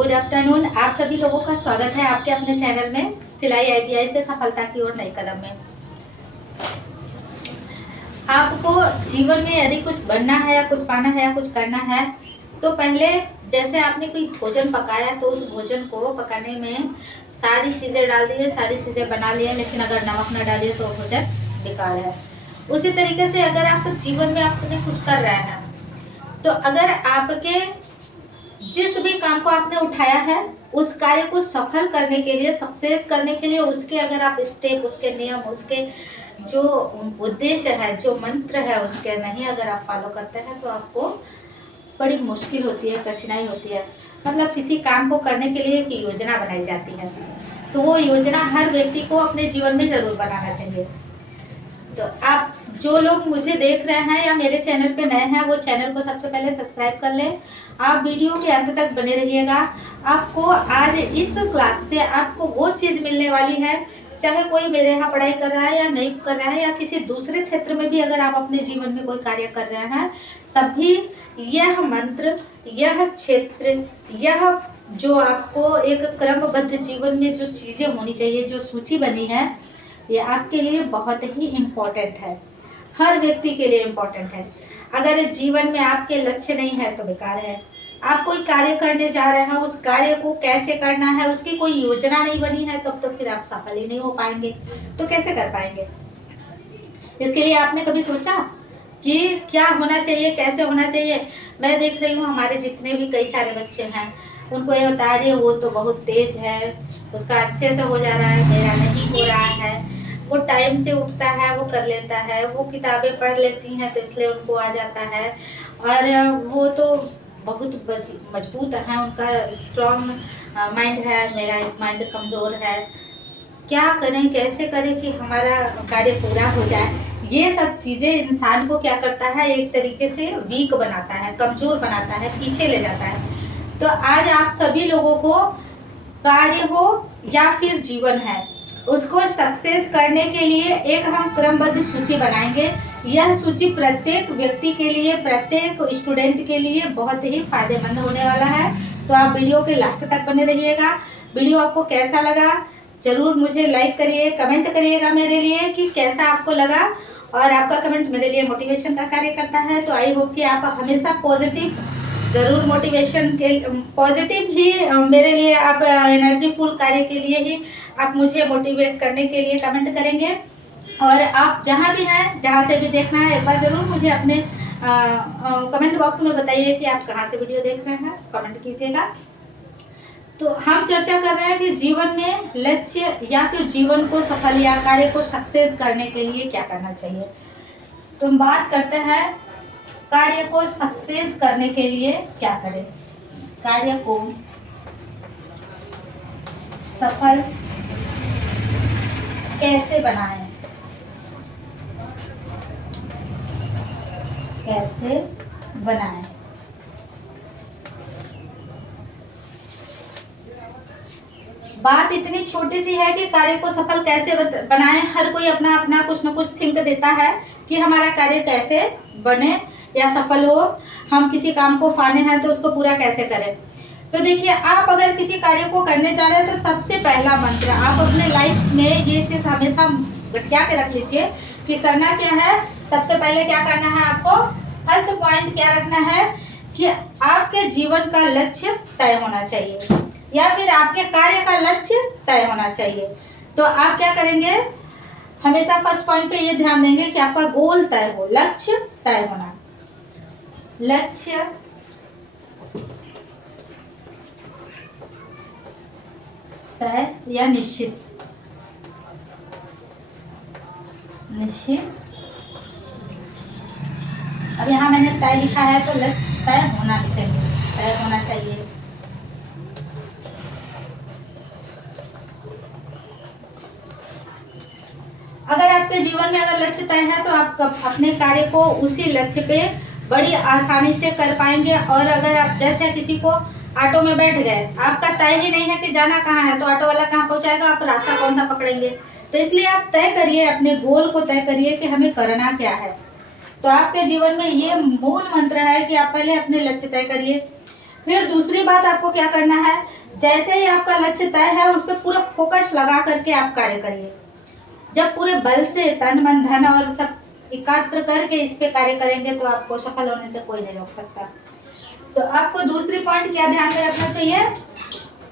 Good afternoon. आप सभी लोगों का स्वागत है आपके अपने चैनल में सिलाई आईटीआई से सफलता की ओर नई कदम में। आपको जीवन में यदि कुछ बनना है या कुछ पाना है या कुछ करना है तो पहले जैसे आपने कोई भोजन पकाया तो उस भोजन को पकाने में सारी चीज़ें डाल दिए, सारी चीज़ें बना लिए, लेकिन अगर नमक न डालिए तो भोजन बेकार है। उसी तरीके से अगर आप जीवन में आपने कुछ कर रहे हैं तो अगर आपके जिस भी काम को आपने उठाया है उस कार्य को सफल करने के लिए, सक्सेस करने के लिए उसके अगर आप स्टेप, उसके नियम, उसके जो उद्देश्य है, जो मंत्र है, उसके नहीं अगर आप फॉलो करते हैं तो आपको बड़ी मुश्किल होती है, कठिनाई होती है। मतलब किसी काम को करने के लिए एक योजना बनाई जाती है तो वो योजना हर व्यक्ति को अपने जीवन में जरूर बनाना चाहिए। तो आप जो लोग मुझे देख रहे हैं या मेरे चैनल पे नए हैं वो चैनल को सबसे पहले सब्सक्राइब कर लें। आप वीडियो के अंत तक बने रहिएगा। आपको आज इस क्लास से आपको वो चीज़ मिलने वाली है, चाहे कोई मेरे यहाँ पढ़ाई कर रहा है या नहीं कर रहा है या किसी दूसरे क्षेत्र में भी अगर आप अपने जीवन में कोई कार्य कर रहे हैं तब भी यह मंत्र, यह क्षेत्र, यह जो आपको एक क्रमबद्ध जीवन में जो चीज़ें होनी चाहिए, जो सूची बनी है, ये आपके लिए बहुत ही इम्पोर्टेंट है, हर व्यक्ति के लिए इम्पोर्टेंट है। अगर जीवन में आपके लक्ष्य नहीं है तो बेकार है। आप कोई कार्य करने जा रहे हैं, उस कार्य को कैसे करना है उसकी कोई योजना नहीं बनी है तब तो फिर आप सफल ही नहीं हो पाएंगे। तो कैसे कर पाएंगे? इसके लिए आपने कभी सोचा कि क्या होना चाहिए, कैसे होना चाहिए? मैं देख रही हूँ हमारे जितने भी कई सारे बच्चे हैं उनको ये बता रही है वो तो बहुत तेज है, उसका अच्छे से हो जा रहा है, मेरा नहीं हो रहा है। वो टाइम से उठता है, वो कर लेता है, वो किताबें पढ़ लेती हैं तो इसलिए उनको आ जाता है, और वो तो बहुत मजबूत है, उनका स्ट्रॉन्ग माइंड है, मेरा माइंड कमज़ोर है। क्या करें, कैसे करें कि हमारा कार्य पूरा हो जाए? ये सब चीज़ें इंसान को क्या करता है, एक तरीके से वीक बनाता है, कमज़ोर बनाता है, पीछे ले जाता है। तो आज आप सभी लोगों को कार्य हो या फिर जीवन है, उसको सक्सेस करने के लिए एक हम क्रमबद्ध सूची बनाएंगे। यह सूची प्रत्येक व्यक्ति के लिए, प्रत्येक स्टूडेंट के लिए बहुत ही फायदेमंद होने वाला है। तो आप वीडियो के लास्ट तक बने रहिएगा। वीडियो आपको कैसा लगा जरूर मुझे लाइक करिए, कमेंट करिएगा मेरे लिए कि कैसा आपको लगा, और आपका कमेंट मेरे लिए मोटिवेशन का कार्य करता है। तो आई होप कि आप हमेशा पॉजिटिव, ज़रूर मोटिवेशन के पॉजिटिव ही मेरे लिए आप एनर्जीफुल कार्य के लिए ही आप मुझे मोटिवेट करने के लिए कमेंट करेंगे। और आप जहाँ भी हैं, जहाँ से भी देखना है, एक बार ज़रूर मुझे अपने कमेंट बॉक्स में बताइए कि आप कहाँ से वीडियो देख रहे हैं, कमेंट कीजिएगा। तो हम चर्चा कर रहे हैं कि जीवन में लक्ष्य या फिर जीवन को सफल या कार्य को सक्सेस करने के लिए क्या करना चाहिए। तो हम बात करते हैं कार्य को सक्सेस करने के लिए क्या करें, कार्य को सफल कैसे बनाएं, कैसे बनाएं। बात इतनी छोटी सी है कि कार्य को सफल कैसे बनाएं। हर कोई अपना अपना कुछ न कुछ थिंक देता है कि हमारा कार्य कैसे बने या सफल हो, हम किसी काम को पाने हैं तो उसको पूरा कैसे करें। तो देखिए, आप अगर किसी कार्य को करने जा रहे हैं तो सबसे पहला मंत्र आप अपने लाइफ में ये चीज़ हमेशा गठिया के रख लीजिए कि करना क्या है। सबसे पहले क्या करना है आपको, फर्स्ट पॉइंट क्या रखना है कि आपके जीवन का लक्ष्य तय होना चाहिए या फिर आपके कार्य का लक्ष्य तय होना चाहिए। तो आप क्या करेंगे, हमेशा फर्स्ट पॉइंट पे ये ध्यान देंगे कि आपका गोल तय हो, लक्ष्य तय होना। लक्ष्य तय या निश्चित, निश्चित। अब यहाँ मैंने तय लिखा है तो लक्ष्य तय होना लिखेंगे, तय होना चाहिए। अगर आपके जीवन में अगर लक्ष्य तय है तो आप अपने कार्य को उसी लक्ष्य पे बड़ी आसानी से कर पाएंगे। और अगर आप जैसे किसी को ऑटो में बैठ गए, आपका तय ही नहीं है कि जाना कहाँ है, तो ऑटो वाला कहाँ पहुँचाएगा, आप रास्ता कौन सा पकड़ेंगे। तो इसलिए आप तय करिए, अपने गोल को तय करिए कि हमें करना क्या है। तो आपके जीवन में ये मूल मंत्र है कि आप पहले अपने लक्ष्य तय करिए। फिर दूसरी बात आपको क्या करना है, जैसे ही आपका लक्ष्य तय है उस पर पूरा फोकस लगा करके आप कार्य करिए। जब पूरे बल से तन मन धन और सब एकत्र करके इस पे कार्य करेंगे तो आपको सफल होने से कोई नहीं रोक सकता। तो आपको दूसरी पॉइंट क्या ध्यान में रखना चाहिए,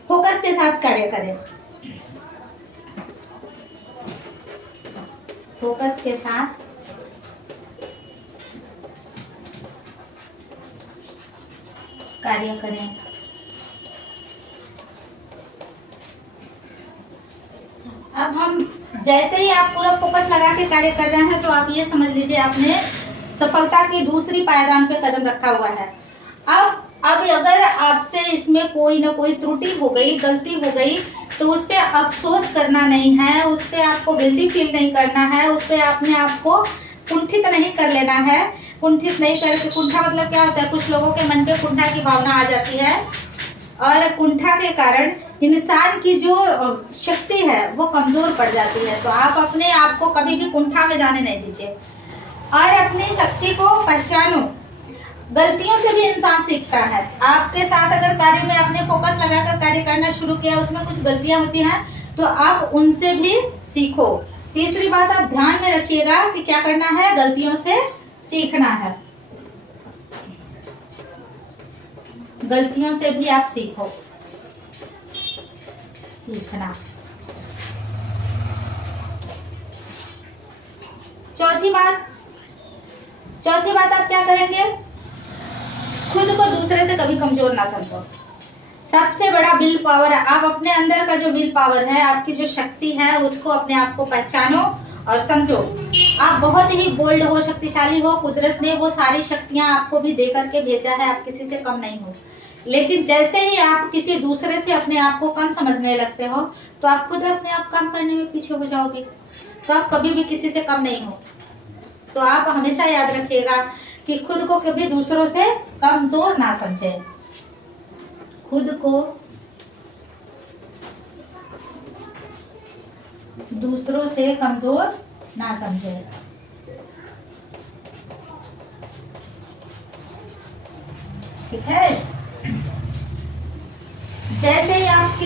फोकस के साथ कार्य करें। फोकस के साथ कार्य करें। अब हम जैसे ही आप पूरा फोकस लगा के कार्य कर रहे हैं तो आप ये समझ लीजिए आपने सफलता की दूसरी पायदान पे कदम रखा हुआ है। अब अगर आपसे इसमें कोई ना कोई त्रुटि हो गई, गलती हो गई, तो उस पर अफसोस करना नहीं है, उस पर आपको गिल्टी फील नहीं करना है, उस पर अपने आप को कुंठित नहीं कर लेना है। कुंठित नहीं करके, कुंठा मतलब क्या होता है, कुछ लोगों के मन पे कुंठा की भावना आ जाती है और कुंठा के कारण इंसान की जो शक्ति है वो कमजोर पड़ जाती है। तो आप अपने आप को कभी भी कुंठा में जाने नहीं दीजिए और अपनी शक्ति को पहचानो। गलतियों से भी इंसान सीखता है। आपके साथ अगर कार्य में आपने फोकस लगाकर कार्य करना शुरू किया, उसमें कुछ गलतियां होती हैं तो आप उनसे भी सीखो। तीसरी बात आप ध्यान में रखिएगा कि क्या करना है, गलतियों से सीखना है। गलतियों से भी आप सीखो, सीखना। चौथी बात आप क्या करेंगे, खुद को दूसरे से कभी कमजोर ना समझो। सबसे बड़ा विल पावर है, आप अपने अंदर का जो विल पावर है, आपकी जो शक्ति है, उसको अपने आप को पहचानो और समझो। आप बहुत ही बोल्ड हो, शक्तिशाली हो, कुदरत ने वो सारी शक्तियां आपको भी दे करके भेजा है, आप किसी से कम नहीं हो। लेकिन जैसे ही आप किसी दूसरे से अपने आप को कम समझने लगते हो तो आप खुद अपने आप काम करने में पीछे हो जाओगे, तो आप कभी भी किसी से कम नहीं हो। तो आप हमेशा याद रखिएगा कि खुद को कभी दूसरों से कमजोर ना समझें, खुद को दूसरों से कमजोर ना समझें। ठीक है, जैसे ही आप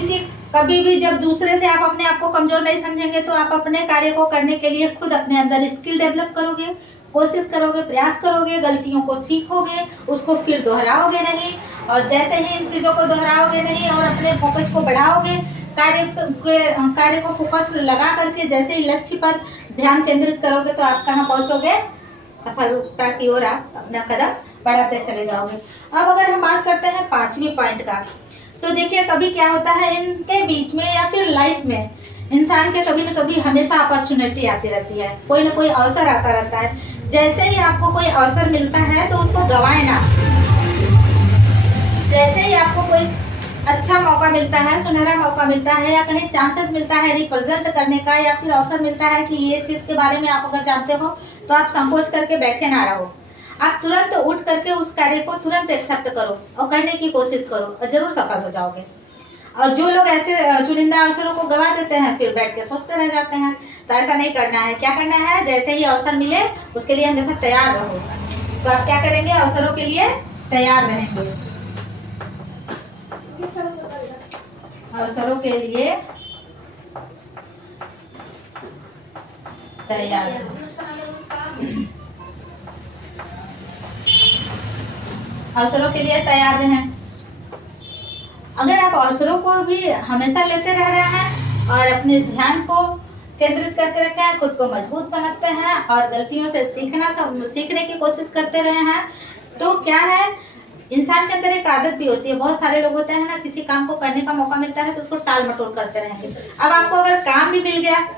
कभी भी जब दूसरे से आप अपने आप को कमजोर नहीं समझेंगे तो आप अपने कार्य को करने के लिए खुद अपने अंदर स्किल डेवलप करोगे, कोशिश करोगे, प्रयास करोगे, गलतियों को सीखोगे, उसको फिर दोहराओगे नहीं। और जैसे ही इन चीज़ों को दोहराओगे नहीं और अपने फोकस को बढ़ाओगे, कार्य को फोकस लगा करके जैसे ही लक्ष्य पर ध्यान केंद्रित करोगे तो आप कहाँ पहुँचोगे, सफलता की ओर आप अपना कदम बढ़ाते चले जाओगे। अब अगर हम बात करते हैं पांचवी पॉइंट का, तो देखिए कभी क्या होता है इनके बीच में या फिर लाइफ में इंसान के कभी न कभी हमेशा अपॉर्चुनिटी आती रहती है, कोई ना कोई अवसर आता रहता है। जैसे ही आपको कोई अवसर मिलता है तो उसको गंवाए ना। जैसे ही आपको कोई अच्छा मौका मिलता है, सुनहरा मौका मिलता है या कहीं चांसेस मिलता है रिप्रेजेंट करने का या फिर अवसर मिलता है कि ये चीज़ के बारे में आप अगर जानते हो तो आप संकोच करके बैठे ना रहो, आप तुरंत उठ करके उस कार्य को तुरंत एक्सेप्ट करो और करने की कोशिश करो और जरूर सफल हो जाओगे। और जो लोग ऐसे चुनिंदा अवसरों को गवा देते हैं फिर बैठ के सोचते रह जाते हैं, तो ऐसा नहीं करना है। क्या करना है, जैसे ही अवसर मिले उसके लिए हमेशा तैयार रहो। तो आप क्या करेंगे, अवसरों के लिए तैयार रहेंगे, अवसरों के लिए तैयार अवसरों के लिए तैयार रहें। अगर आप अवसरों को भी हमेशा लेते रह रहे हैं और अपने ध्यान को केंद्रित करते रखे हैं, खुद को मजबूत समझते हैं और गलतियों से सीखने की कोशिश करते रहे हैं, तो क्या है, इंसान के अंदर एक आदत भी होती है। बहुत सारे लोग होते हैं ना, किसी काम को करने का मौका मिलता है तो उसको टाल मटोल करते रहेंगे। अब आपको अगर काम भी मिल गया,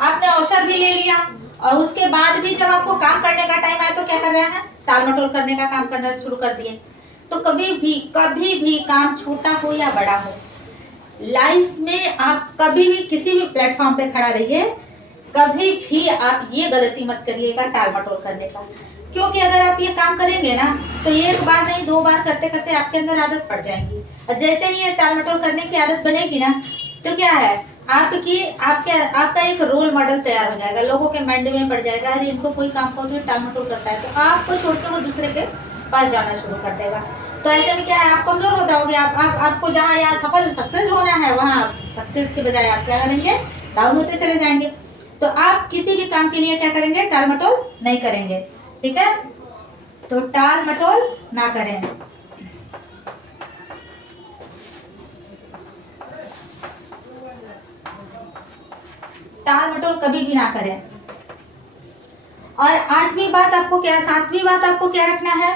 आपने अवसर भी ले लिया और उसके बाद भी जब आपको काम करने का टाइम आया तो क्या कर रहे हैं, टाल मटोल करने का काम करना शुरू कर दिए। तो कभी भी काम छोटा हो या बड़ा हो, लाइफ में आप कभी भी किसी भी प्लेटफॉर्म पे खड़ा रहिए, कभी भी आप ये गलती मत करिएगा टाल मटोल करने का। क्योंकि अगर आप ये काम करेंगे ना तो एक बार नहीं 2 बार करते करते आपके अंदर आदत पड़ जाएगी। और जैसे ही ये टाल मटोल करने की आदत बनेगी ना तो क्या है, आपका एक रोल मॉडल तैयार हो जाएगा, लोगों के माइंड में पड़ जाएगा, अरे इनको कोई काम को भी टाल मटोल करता है, तो आपको छोड़ के वो दूसरे के पास जाना शुरू कर देगा। तो ऐसे में क्या है, आप कमजोर हो जाओगे। आपको जहाँ यहाँ सफल सक्सेस होना है, वहाँ सक्सेस के बजाय आप क्या करेंगे, डाउन होते चले जाएंगे। तो आप किसी भी काम के लिए क्या करेंगे, टाल मटोल नहीं करेंगे। ठीक है, तो टाल मटोल ना करें। टाल मटोल कभी भी ना करें। और 8वीं बात आपको क्या, 7वीं बात आपको क्या रखना है,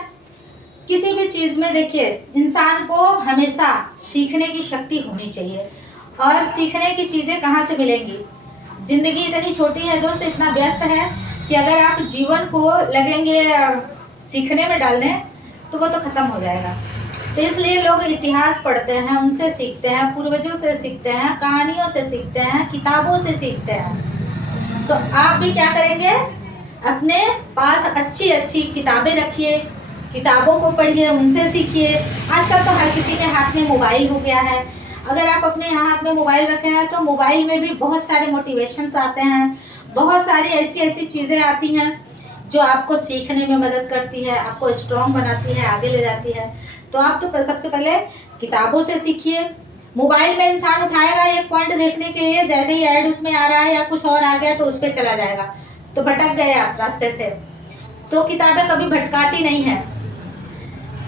किसी भी चीज में देखिए, इंसान को हमेशा सीखने की शक्ति होनी चाहिए। और सीखने की चीजें कहाँ से मिलेंगी, जिंदगी इतनी छोटी है दोस्त, इतना व्यस्त है कि अगर आप जीवन को लगेंगे सीखने में डालने तो वो तो खत्म हो जाएगा। तो इसलिए लोग इतिहास पढ़ते हैं, उनसे सीखते हैं, पूर्वजों से सीखते हैं, कहानियों से सीखते हैं, किताबों से सीखते हैं। तो आप भी क्या करेंगे, अपने पास अच्छी अच्छी किताबें रखिए, किताबों को पढ़िए, उनसे सीखिए। आजकल तो हर किसी के हाथ में मोबाइल हो गया है। अगर आप अपने हाथ में मोबाइल रखे हैं तो मोबाइल में भी बहुत सारे मोटिवेशंस आते हैं, बहुत सारी ऐसी ऐसी चीज़ें आती हैं जो आपको सीखने में मदद करती है, आपको स्ट्रॉन्ग बनाती है, आगे ले जाती है। तो आप तो सबसे पहले किताबों से सीखिए। मोबाइल में इंसान उठाएगा एक पॉइंट देखने के लिए, जैसे ही ऐड उसमें आ रहा है या कुछ और आ गया तो उस पर चला जाएगा, तो भटक गए आप रास्ते से। तो किताबें कभी भटकाती नहीं है,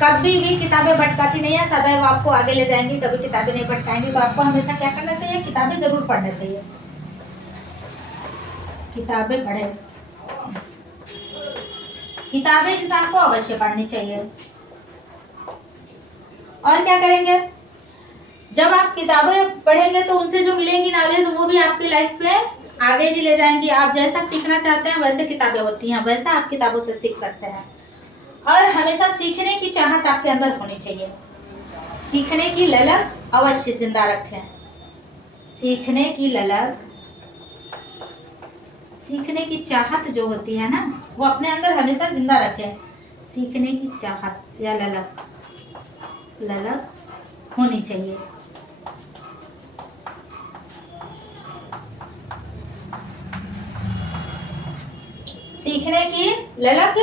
कभी भी किताबें भटकाती नहीं है, सदैव आपको आगे ले जाएंगी, कभी किताबें नहीं भटकाएंगी। तो आपको हमेशा क्या करना चाहिए, किताबें जरूर पढ़ना चाहिए, किताबें पढ़े, किताबें इंसान को अवश्य पढ़नी चाहिए। और क्या करेंगे, जब आप किताबें पढ़ेंगे तो उनसे जो मिलेंगी नॉलेज वो भी आपकी लाइफ में आगे ही ले जाएंगी। आप जैसा सीखना चाहते हैं वैसे किताबें होती हैं, वैसा आप किताबों से सीख सकते हैं। और हमेशा सीखने की चाहत आपके अंदर होनी चाहिए, सीखने की ललक अवश्य जिंदा रखें, सीखने की ललक, सीखने की चाहत जो होती है ना, वो अपने अंदर हमेशा जिंदा रखें। सीखने की चाहत या ललक, ललक होनी चाहिए। सीखने की ललक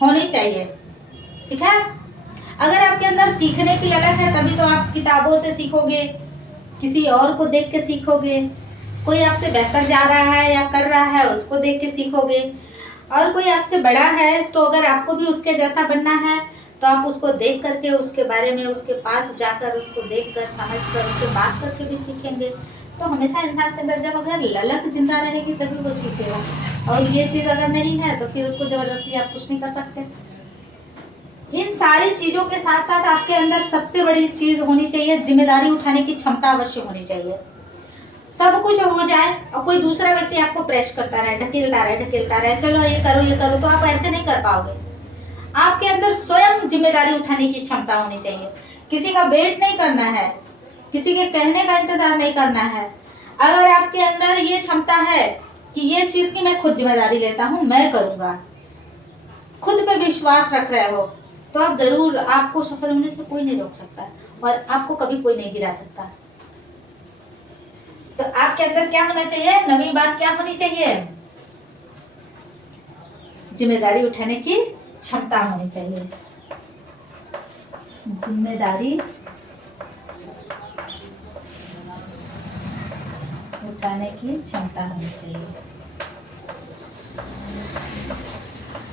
होनी चाहिए, ठीक है। अगर आपके अंदर सीखने की ललक है तभी तो आप किताबों से सीखोगे, किसी और को देख के सीखोगे, कोई आपसे बेहतर जा रहा है या कर रहा है उसको देख के सीखोगे। और कोई आपसे बड़ा है तो अगर आपको भी उसके जैसा बनना है तो आप उसको देख करके, उसके बारे में, उसके पास जाकर, उसको देख कर, समझ कर, उससे बात करके भी सीखेंगे। तो हमेशा इंसान के अंदर जब अगर ललक जिंदा रहेगी तभी वो सीखेगा। और ये चीज़ अगर नहीं है तो फिर उसको जबरदस्ती आप कुछ नहीं कर सकते। इन सारी चीज़ों के साथ साथ आपके अंदर सबसे बड़ी चीज़ होनी चाहिए, जिम्मेदारी उठाने की क्षमता अवश्य होनी चाहिए। सब कुछ हो जाए और कोई दूसरा व्यक्ति आपको प्रेस करता रहे, ढकेलता रहे, चलो ये करो, तो आप ऐसे नहीं कर पाओगे। आपके अंदर स्वयं जिम्मेदारी उठाने की क्षमता होनी चाहिए। किसी का वेट नहीं करना है, किसी के कहने का इंतजार नहीं करना है। अगर आपके अंदर ये क्षमता है कि ये चीज की मैं खुद जिम्मेदारी लेता हूँ, मैं करूँगा, खुद पे विश्वास रख रहे हो, तो आप जरूर, आपको सफल होने से कोई नहीं रोक सकता और आपको कभी कोई नहीं गिरा सकता। तो आपके अंदर क्या होना चाहिए, 9वीं बात क्या होनी चाहिए, जिम्मेदारी उठाने की क्षमता होनी चाहिए। जिम्मेदारी उठाने की क्षमता होनी चाहिए,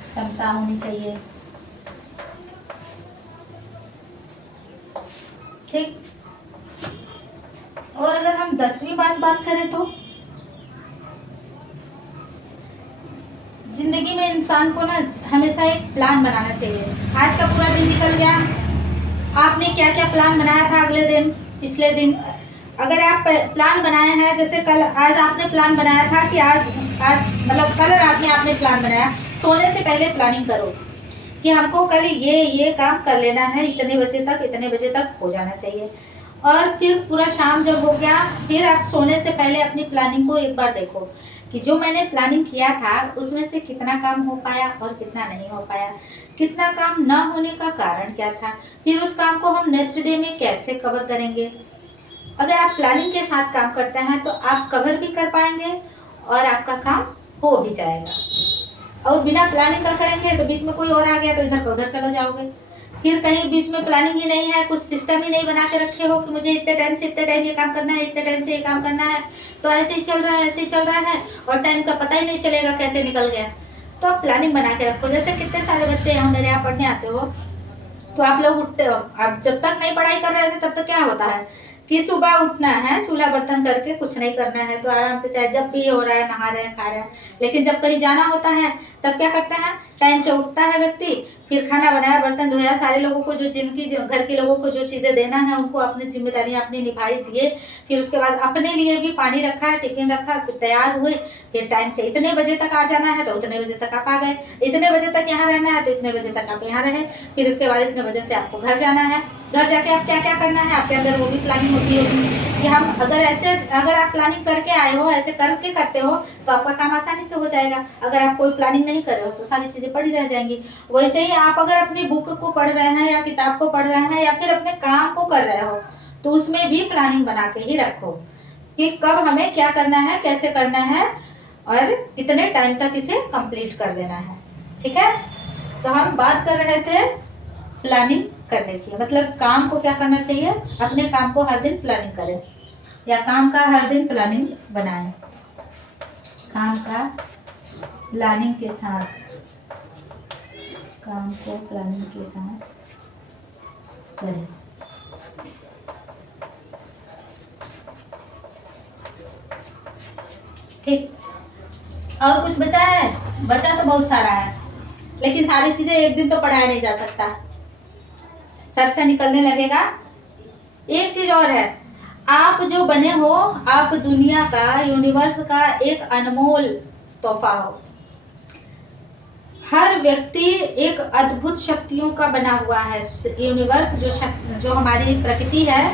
क्षमता होनी चाहिए, ठीक। और अगर हम 10वीं बात करें तो जिंदगी में इंसान को ना हमेशा एक प्लान बनाना चाहिए। आज का पूरा दिन निकल गया, आपने क्या क्या प्लान बनाया था अगले दिन, पिछले दिन, अगर आप प्लान बनाए हैं, जैसे कल, आज आपने प्लान बनाया था कि आज मतलब कल रात में आपने प्लान बनाया, सोने से पहले प्लानिंग करो कि हमको कल ये काम कर लेना है, इतने बजे तक हो जाना चाहिए। और फिर पूरा शाम जब हो गया, फिर आप सोने से पहले अपनी प्लानिंग को एक बार देखो कि जो मैंने प्लानिंग किया था उसमें से कितना काम हो पाया और कितना नहीं हो पाया, कितना काम ना होने का कारण क्या था, फिर उस काम को हम नेक्स्ट डे में कैसे कवर करेंगे। अगर आप प्लानिंग के साथ काम करते हैं तो आप कवर भी कर पाएंगे और आपका काम हो भी जाएगा। और बिना प्लानिंग का करेंगे तो बीच में कोई और आ गया तो इधर का उधर चले जाओगे। फिर कहीं बीच में प्लानिंग ही नहीं है, कुछ सिस्टम ही नहीं बना के रखे हो कि मुझे इतने टाइम से इतने टाइम ये काम करना है, इतने टाइम से ये काम करना है, तो ऐसे ही चल रहा है, ऐसे ही चल रहा है और टाइम का पता ही नहीं चलेगा कैसे निकल गया। तो आप प्लानिंग बना के रखो। जैसे कितने सारे बच्चे यहाँ मेरे यहाँ पढ़ने आते हो, तो आप लोग उठते हो, आप जब तक नहीं पढ़ाई कर रहे थे तब तक क्या होता है कि सुबह उठना है, चूल्हा बर्तन करके कुछ नहीं करना है, तो आराम से चाहे जब भी हो रहा है नहा रहे हैं, खा रहे हैं। लेकिन जब कहीं जाना होता है तब क्या करते हैं, टाइम से उठता है व्यक्ति, फिर खाना बनाया, बर्तन धोया, सारे लोगों को जो जिनकी घर के लोगों को जो चीज़ें देना है उनको अपनी जिम्मेदारियां अपनी निभाई दिए, फिर उसके बाद अपने लिए भी पानी रखा, टिफिन रखा, फिर तैयार हुए, फिर टाइम से इतने बजे तक आ जाना है तो उतने बजे तक आप आ गए, इतने बजे तक यहाँ रहना है तो इतने बजे तक आप यहाँ रहे, फिर इसके बाद इतने बजे से आपको घर जाना है, घर जाके आप क्या क्या करना है आपके अंदर वो भी प्लानिंग होती होगी कि हम अगर आप प्लानिंग करके आए हो, ऐसे करके करते हो तो आपका काम आसानी से हो जाएगा। अगर आप कोई प्लानिंग नहीं कर रहे हो तो सारी चीज़ें पड़ी रह जाएंगी। वैसे ही आप अगर अपनी बुक को पढ़ रहे हैं या किताब को पढ़ रहे हैं या फिर अपने काम को कर रहे हो तो उसमें भी प्लानिंग बना के ही रखो कि कब हमें क्या करना है, कैसे करना है और कितने टाइम तक इसे कंप्लीट कर देना है। ठीक है, तो हम बात कर रहे थे प्लानिंग करने की, मतलब काम को क्या करना चाहिए, अपने काम को हर दिन प्लानिंग करें या काम का हर दिन प्लानिंग बनाएं, काम का प्लानिंग के साथ, काम को प्लानिंग के साथ करें। ठीक, और कुछ बचा है? बचा तो बहुत सारा है, लेकिन सारी चीजें एक दिन तो पढ़ाया नहीं जा सकता, सर से निकलने लगेगा। एक चीज और है, आप जो बने हो, आप दुनिया का, यूनिवर्स का एक अनमोल तोहफा हो। हर व्यक्ति एक अद्भुत शक्तियों का बना हुआ है। यूनिवर्स जो हमारी प्रकृति है,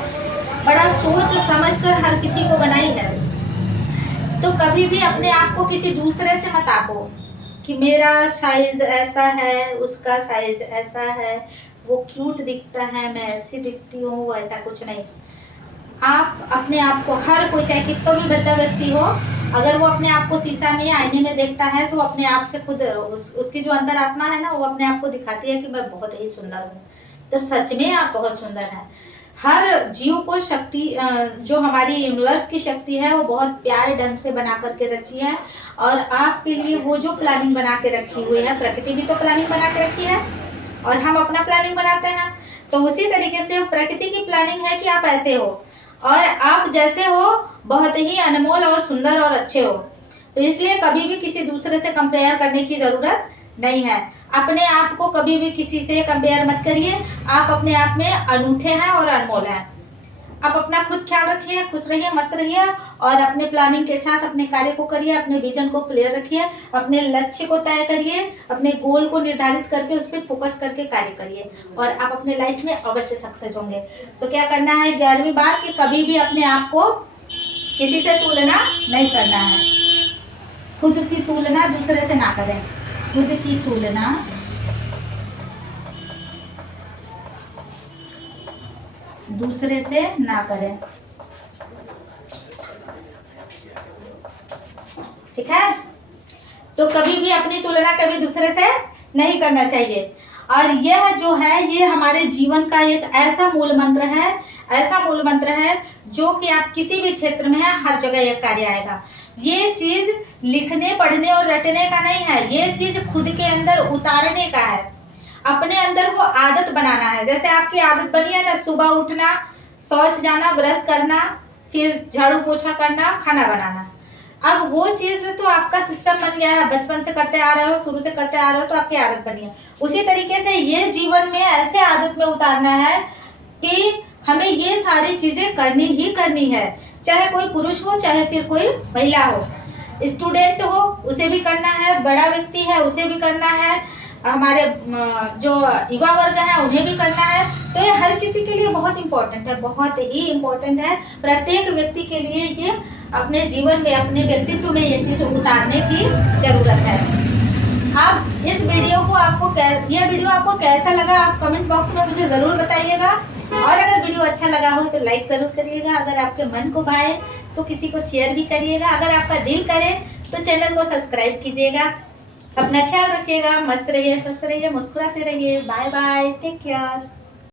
बड़ा सोच समझ कर हर किसी को बनाई है। तो कभी भी अपने आप को किसी दूसरे से मत आपो कि मेरा साइज ऐसा है, उसका साइज ऐसा है, वो क्यूट दिखता है, मैं ऐसी दिखती हूँ, ऐसा कुछ नहीं। आप अपने आप को, हर कोई चाहे कितना भी भद्दा व्यक्ति हो, अगर वो अपने आप को शीशा में या आईने में देखता है तो अपने आप से खुद उसकी जो अंतरात्मा है ना, वो अपने आप को दिखाती है कि मैं बहुत ही सुंदर हूँ। तो सच में आप बहुत सुंदर हैं। हर जीव को शक्ति, जो हमारी यूनिवर्स की शक्ति है, वो बहुत प्यारे ढंग से बना करके रखी है और आपके लिए वो जो प्लानिंग बना के रखी हुई है, प्रकृति भी तो प्लानिंग बना के रखी है और हम अपना प्लानिंग बनाते हैं। तो उसी तरीके से प्रकृति की प्लानिंग है कि आप ऐसे हो और आप जैसे हो बहुत ही अनमोल और सुंदर और अच्छे हो। तो इसलिए कभी भी किसी दूसरे से कंपेयर करने की जरूरत नहीं है। अपने आप को कभी भी किसी से कंपेयर मत करिए। आप अपने आप में अनूठे हैं और अनमोल हैं। आप अपना खुद ख्याल रखिए, खुश रहिए, मस्त रहिए और अपने प्लानिंग के साथ अपने कार्य को करिए, अपने विजन को क्लियर रखिए, अपने लक्ष्य को तय करिए, अपने गोल को निर्धारित करके उस पर फोकस करके कार्य करिए और आप अपने लाइफ में अवश्य सक्सेस होंगे। तो क्या करना है 11वीं बार कि कभी भी अपने आप को किसी से तुलना नहीं करना है। खुद की तुलना दूसरे से ना करें, खुद की तुलना दूसरे से ना करें। ठीक है, तो कभी भी अपनी तुलना कभी दूसरे से नहीं करना चाहिए। और यह जो है, ये हमारे जीवन का एक ऐसा मूल मंत्र है, ऐसा मूल मंत्र है जो कि आप किसी भी क्षेत्र में है, हर जगह यह कार्य आएगा। ये चीज लिखने, पढ़ने और रटने का नहीं है, ये चीज खुद के अंदर उतारने का है। अपने अंदर वो आदत बनाना है। जैसे आपकी आदत बनी है ना, सुबह उठना, शौच जाना, ब्रश करना, फिर झाड़ू पोछा करना, खाना बनाना। अब वो चीज तो आपका सिस्टम बन गया है, बचपन से करते आ रहे हो, शुरू से करते आ रहे हो, तो आपकी आदत बनी है। उसी तरीके से ये जीवन में ऐसे आदत में उतारना है कि हमें ये सारी चीजें करनी ही करनी है। चाहे कोई पुरुष हो, चाहे फिर कोई महिला हो, स्टूडेंट हो उसे भी करना है, बड़ा व्यक्ति है उसे भी करना है, हमारे जो युवा वर्ग है उन्हें भी करना है। तो ये हर किसी के लिए बहुत इम्पोर्टेंट है, बहुत ही इम्पोर्टेंट है। प्रत्येक व्यक्ति के लिए ये अपने जीवन में, अपने व्यक्तित्व में ये चीज उतारने की जरूरत है। आप इस वीडियो को, यह वीडियो आपको कैसा लगा आप कमेंट बॉक्स में मुझे जरूर बताइएगा। और अगर वीडियो अच्छा लगा हो तो लाइक जरूर करिएगा। अगर आपके मन को भाए तो किसी को शेयर भी करिएगा। अगर आपका दिल करे तो चैनल को सब्सक्राइब कीजिएगा। अपना ख्याल रखिएगा, मस्त रहिए, स्वस्थ रहिए, मुस्कुराते रहिए। Bye bye, take care.